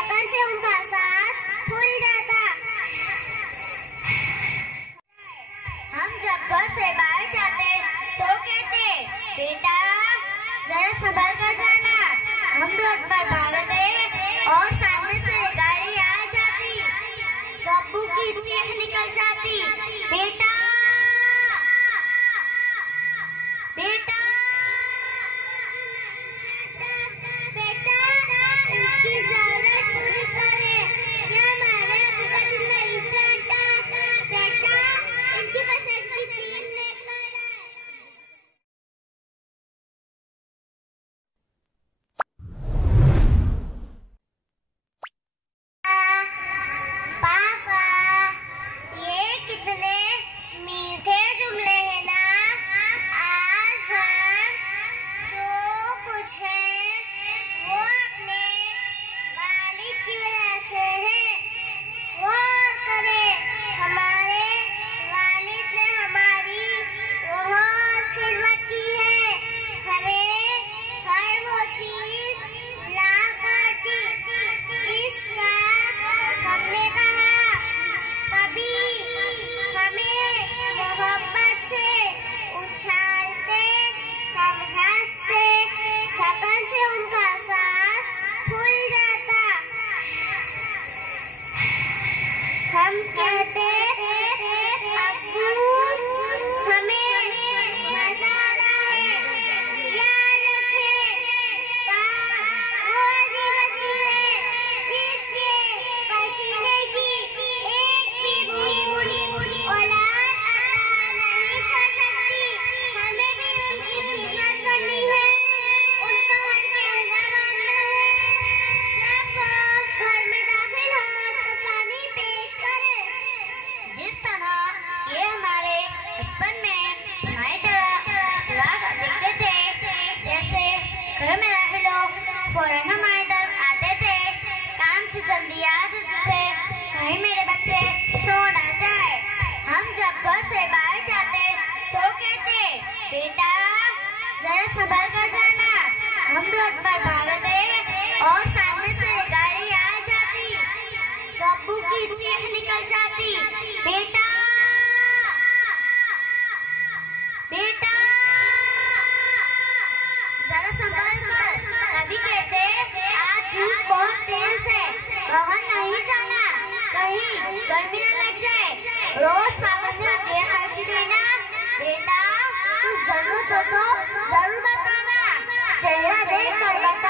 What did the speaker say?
थकन से उनका सांस फूल जाता। हम जब घर से बाहर जाते तो कहते, बेटा जरा संभल कर जाना। हम रोड पर भागते और सामने से गाड़ी आ जाती तो अब्बू की चीख निकल जाती, बेटा बेटा बेटा उनकी जरूरत पूरी करे, ये हमारे अब्बू का दिल नहीं चाहता। बेटा उनकी पसंद की चीज लेकर आए। पापा ये कितने मीठे जुमले हैं ना। आज हम जो कुछ है वो अपने वालिद की वजह से है। गौर करें, हमारे वालिद ने हमारी बहुत खिदमत की है, हमें हर वो चीज ला कर दी जिसका हमने कहा। कभी हमें मोहब्बत से उछालते, हम हंसते, थकन से उनका सांस फूल जाता। हम कहते, अब्बू हमें मजा आ रहा है, याद रखें वो जीवती है जिसके पसीने की एक भी बूंद औलाद अता नहीं कर सकती। हमें भी उनकी खिदमत करनी है, उनको मन के अंदर मानना है। जब वो घर में दाखिल हो तो पानी पेश करें। जिस तरह ये हमारे बचपन में हमारी तरह राग देखते थे, जैसे घर में दाखिल हो फौरन हमारी तरफ आते थे, काम से जल्दी आ जाते थे, कहीं मेरे बच्चे सो ना जाए। हम जब घर से बाहर जाते तो कहते, बेटा जरा संभल कर जाना। हम रोड पर भागते और सामने से गाड़ी आ जाती तो अब्बू की चीख निकल जाती, बेटा बेटा जरा संभल कर। कभी कहते, आज धूप बहुत तेज है, बाहर नहीं जाना, कहीं गर्मी न लग जाए। रोज पापा से जेब खर्ची देना, बेटा कुछ जरूरत हो तो जरूर बताना, चेहरा देख कर बता।